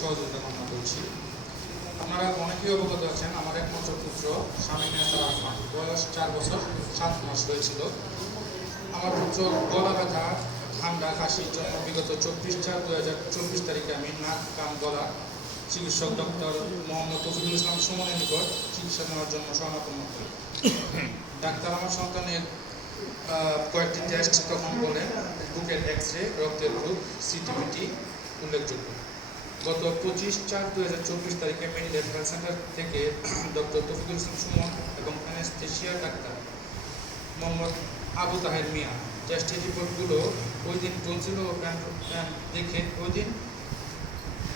সহযোগিতা কামনা করছি। আপনারা অনেকেই অবগত আছেন, আমার একমাত্র পুত্র, স্বামী নেসার রহমান বয়স চার বছর, সাত মাস হয়েছিল। আমার পুত্র গলা ব্যথা, ঠান্ডা কাশির জন্য বিগত চব্বিশ চার দু হাজার চব্বিশ তারিখে আমি নাক, কান, গলা, চিকিৎসক ডক্টর মোহাম্মদ তফিকুল ইসলাম সুমনের নিকট চিকিৎসা নেওয়ার জন্য শরণাপন্ন করি ডাক্তার আমার সন্তানের কয়েকটি টেস্ট তখন বলেন বুকের এক্স রে রক্তের গ্রুপ সিটিপিটি উল্লেখযোগ্য। গত পঁচিশ চার দু হাজার চব্বিশ তারিখে মেডিকেল হেলথ সেন্টার থেকে ডক্টর তফিকুল ইসলাম সুমন এবং অ্যানেস্থেশিয়া ডাক্তার মোহাম্মদ আবু তাহের মিয়া। টেস্টের রিপোর্টগুলো ওই দিন টনসিল ও দেখে ওই দিন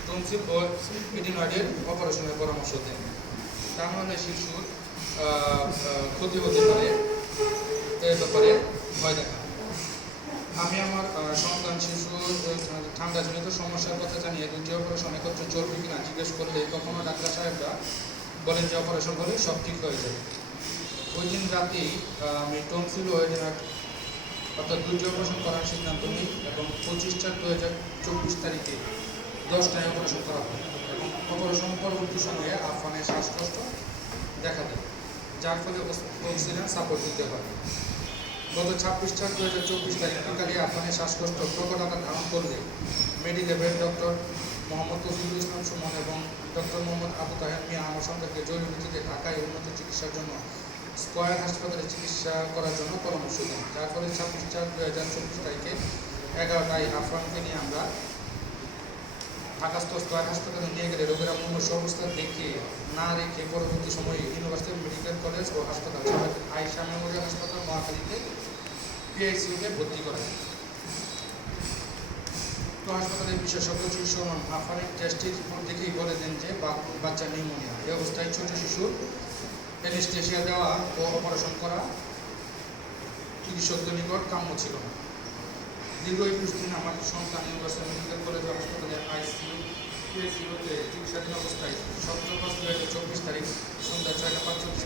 টনসিল ও এডিনয়েডের অপারেশনের পরামর্শ দেন। তার মানে শিশুর ক্ষতি হতে পারে এ ব্যাপারে ভয় দেখা আমি আমার সন্তান আহ, ঠান্ডাজনিত সমস্যার কথা জানিয়ে দুটি অপারেশন একত্রে চলবে কিনা জিজ্ঞেস করলে কখনো ডাক্তার সাহেবরা বলেন যে অপারেশন হলে সব ঠিক হয়ে যাবে। ওই দিন রাতেই আমি টনসিল ও এডিনয়েড অর্থাৎ দুটি অপারেশন করার সিদ্ধান্ত নিই এবং পঁচিশ চার দু হাজার চব্বিশ তারিখে দশটায় অপারেশন করা হয় এবং অপারেশন পরবর্তী সময়ে আফগানের শ্বাসকষ্ট দেখা দেয়, যার ফলে অক্সিজেন সাপোর্ট দিতে হয়। গত ছাব্বিশ চার দু হাজার চব্বিশ তারিখ বিকালে আফগানের শ্বাসকষ্ট প্রকট ধারণ করলে মেডিলেভের ডক্টর মোহাম্মদ তফিকুল ইসলাম সুমন এবং ডক্টর মোহাম্মদ আবু তাহের মিয়া আমার সন্তানকে জরুরি ভিত্তিতে ঢাকায় উন্নত চিকিৎসার জন্য স্কয়ার হাসপাতালে চিকিৎসা করার জন্য পরামর্শ দেন। যার ফলে ছাব্বিশ চার দু হাজার চব্বিশ তারিখে এগারোটায় আফগানকে নিয়ে আমরা ঢাকাস্থ স্কয়ার হাসপাতালে নিয়ে গেলে রোগীরা মুমূর্ষ অবস্থা দেখে না রেখে পরবর্তী সময়ে ইউনিভার্সিটি মেডিকেল কলেজ ও হাসপাতাল আয়সা মেমোরিয়াল হাসপাতাল মহাখালীতে পিআইসিউতে ভর্তি করা। তো হাসপাতালের বিশেষজ্ঞ চিকিৎসক আফানের টেস্টের রিপোর্ট দেখেই বলে দেন যে বাচ্চা নিউমোনিয়া। এই অবস্থায় ছোট শিশুর অ্যানেস্থেশিয়া দেওয়া ও অপারেশন করা চিকিৎসকদের নিকট কাম্য ছিল না। দীর্ঘ একুশ দিন আমার সন্তান ইউনিভার্সিটি মেডিকেল কলেজ হাসপাতালে আইসিইউ পিএইচসিউতে চিকিৎসাধীন অবস্থায় সতেরো পাঁচ দু হাজার চব্বিশ তারিখ সন্ধ্যা ছয়টা পাঁচচল্লিশ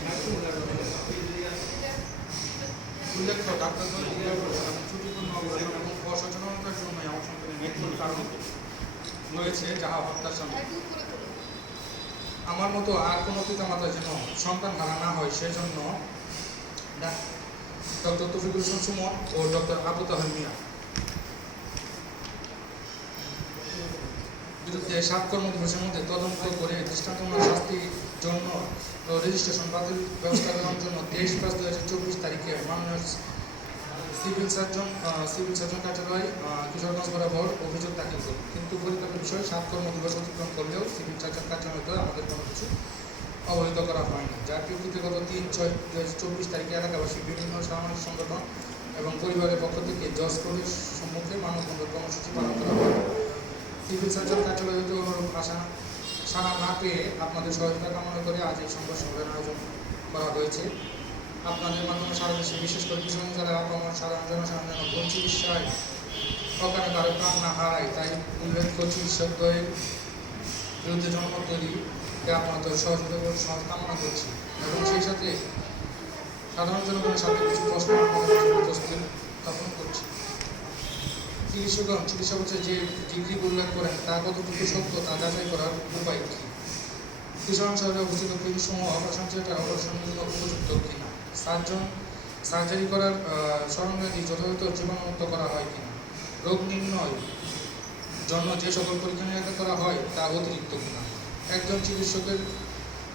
আমার মতো আর কোনো পিতামাতা যেন সন্তান হারা না হয়, সেজন্য ডক্টর তফিকুল সুমন ও ডক্টর আবু বিরুদ্ধে সাত কর্মদিবসের মধ্যে তদন্ত করে দৃষ্টান্তমূলক শাস্তির জন্য রেজিস্ট্রেশন বাতিল ব্যবস্থা গ্রহণের জন্য তেইশ পাঁচ দু হাজার চব্বিশ তারিখে মাননীয় সিভিল সার্জন সিভিল সার্জন কার্যালয় কিশোরগঞ্জ বরাবর অভিযোগ দাখিল করি কিন্তু পরিকল্পনার বিষয়ে সাত কর্মদিবস অতিক্রম করলেও সিভিল সার্জন কার্যালয় দ্বারা আমাদের কোনো কিছু অবহিত করা হয়নি। যার প্রেক্ষিতে গত তিন ছয় দু হাজার চব্বিশ তারিখে এলাকাবাসী বিভিন্ন সামাজিক সংগঠন এবং পরিবারের পক্ষ থেকে জজ কোর্টের সম্মুখে মানববন্ধন কর্মসূচি পালন করা হয়। সিভিল সার্জন কার্যালয় হতে অনুরূপ আশা সাড়া না পেয়ে আপনাদের সহায়তা কামনা করে আজ এই সংবাদ সম্মেলনের আয়োজন করা হয়েছে। আপনাদের মাধ্যমে সারা দেশে বিশেষ করে কিশোরগঞ্জ জেলার আপামর সাধারণ জনসাধারণ যেন চিকিৎসায় অকারণে কারও প্রাণ না হারায়, তাই উল্লেখ উল্লেখ্য চিকিৎসকদের বিরুদ্ধে জনমত তৈরিকে আপনাদের সহযোগিতা করে সহজ কামনা করছি। এবং সেই সাথে সাধারণ জনগণের সাথে কিছু প্রশ্ন আপনাদের উপস্থিত স্থাপন করছি। চিকিৎসকগণ চিকিৎসা হচ্ছে যে ডিগ্রি উল্লেখ করেন তা কতটুকু সত্য তা যাচাই করার উপায় কী? কিশোরগঞ্জ শহরে অবস্থিত ক্লিনিক সমূহ অপারেশন থিয়েটার অপারেশনের জন্য উপযুক্ত কিনা সার্জন, সার্জারি করার সরঞ্জাদি যথাযথ জীবাণুমুক্ত করা হয় কিনা রোগ নির্ণয় জন্য যে সকল পরীক্ষা নিরীক্ষা করা হয় তা অতিরিক্ত কিনা একজন চিকিৎসকের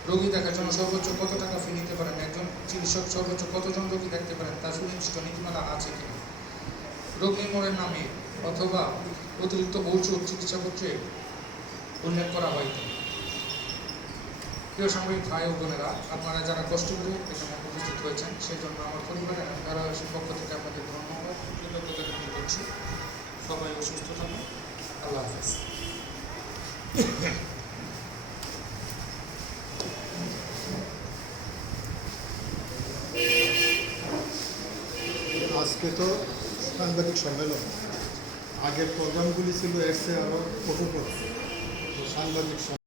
রোগী দেখার জন্য সর্বোচ্চ কত টাকা ফি নিতে পারেন? একজন চিকিৎসক সর্বোচ্চ কতজন রোগী দেখতে পারেন? তার সুনির্দিষ্ট নীতিমালা আছে কিনা রোগ নির্মূলের নামে অথবা অতিরিক্ত ঔষধ চিকিৎসাপত্রে উল্লেখ করা হয়। প্রিয় সাময়িক ভাই ও বোনেরা, আপনারা যারা কষ্ট করে এখানে উপস্থিত হয়েছেন সেই জন্য আমার পরিবার এবং ধারাবাসীর পক্ষ থেকে আপনাদের ধন্যবাদ, কৃতজ্ঞতা জ্ঞাপন করছি। সবাই সুস্থ থাকুন। আল্লাহ হাফেজ। আজকে তো সাংবাদিক সম্মেলন। আগের প্রোগ্রামগুলি ছিল এর চেয়ে আরও কঠোর সাংবাদিক